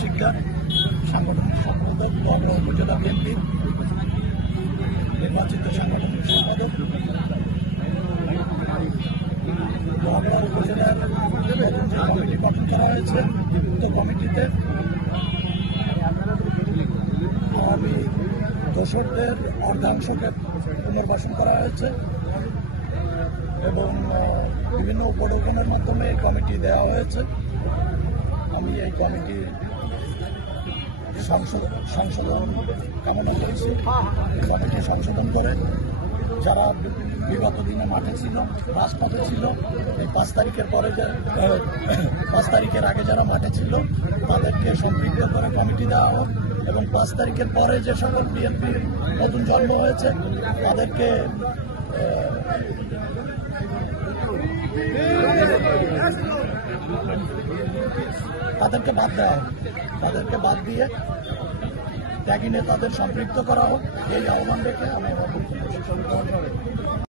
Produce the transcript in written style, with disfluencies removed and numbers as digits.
শিকদার সাংগঠনিক সম্পাদক বগুড়া উপজেলা বিএনপি নির্বাচিত সাংগঠনিক সম্পাদক। বগুড়া উপজেলার যে কমিটি গঠন করা হয়েছে উক্ত কমিটিতে আওয়ামী দোসরদের অর্ধাংশকে পুনর্বাসন করা হয়েছে এবং বিভিন্ন উপঢৌকনের মাধ্যমে এই কমিটি দেওয়া হয়েছে। আমি এই কমিটি সংশোধন কামনা করেছি। কমিটি সংশোধন করে যারা বিগত দিনে মাঠে ছিল, রাজপথে ছিল, এই 5 তারিখের পরে 5 তারিখের আগে যারা মাঠে ছিল তাদেরকে সম্পৃক্ত করে কমিটি দেওয়া হোক এবং 5 তারিখের পরে যে সকল বিএনপির নতুন জন্ম হয়েছে তাদেরকে বাদ দেওয়া হোক, তাদেরকে বাদ দিয়ে ত্যাগী নেতাদের সম্পৃক্ত করা হোক, এই আহ্বান রেখে আমি